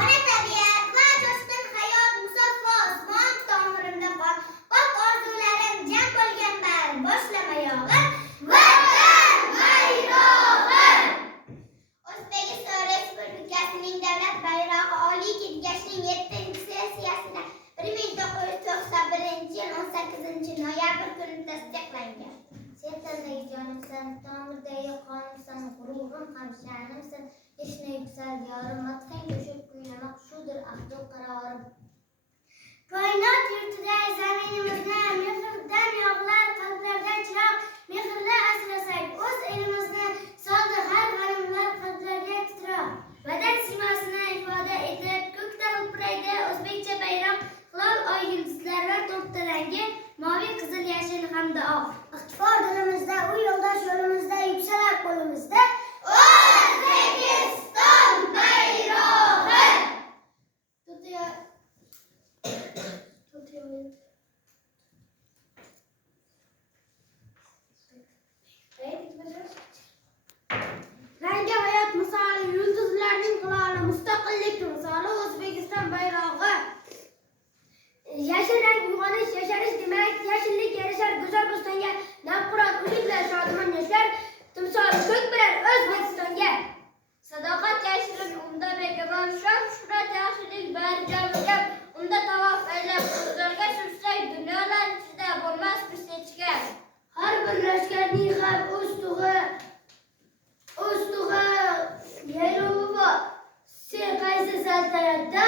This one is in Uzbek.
Ona tabiat va jo'shqin hayot musaffo osmon tomirimda qol. Bak orzularim jam bo'lgan bar boshlamayog'im. Vatan bayrog'i. O'zbekiston Respublikasining davlat bayrog'i Oliy Kengashning 7-sessiyasida 1991-yil 18-noyabr kuni tasdiqlangan. Sertildagi jonimsan, tomirdagi qonimsan, g'ururim ham sha'nimsan. Ishni yuksal yorim, matqang qo'shib kuylamoq shudir ahdu qarorim. Koinot yurtida zaminimizni mehrdan yog'lar, qalblarda chiroq, mehrli asrasak, o'z elimizni soldi har g'animlar qalblarga titroq. Vatan siymosini ifoda etib, ko'kda hilpiraydi o'zbekcha bayroq, hilol oy yulduzlari to'rtta rangi, moviy, qizil, yashil hamda oq. Iqtidor dilimizda, u yo'ldosh yo'limizda, yuksalar qo'limizda. O'zbekiston bayrog'i. Rangi hayot misoli, yulduzlarning hiloli, mustaqillik timsoli O'zbekiston bayrog'i. Yashil rang uyg'onish, yasharish demak, yashillik yarashar go'zal bo'stonga, navqiron umidlar, shodumon yoshlar timsoli ko'k bilan O'zbekistonga. Sadoqat yashirin unda begabon, shon shuhrat yaxshilik bari jam-jam, unda tavof aylab huzurga sursak, dunyolar ichida bo'lmas bisnechga. Har bir lashkarning ham o'z tug'i yayrovi bor. Sen qaysi saltanatda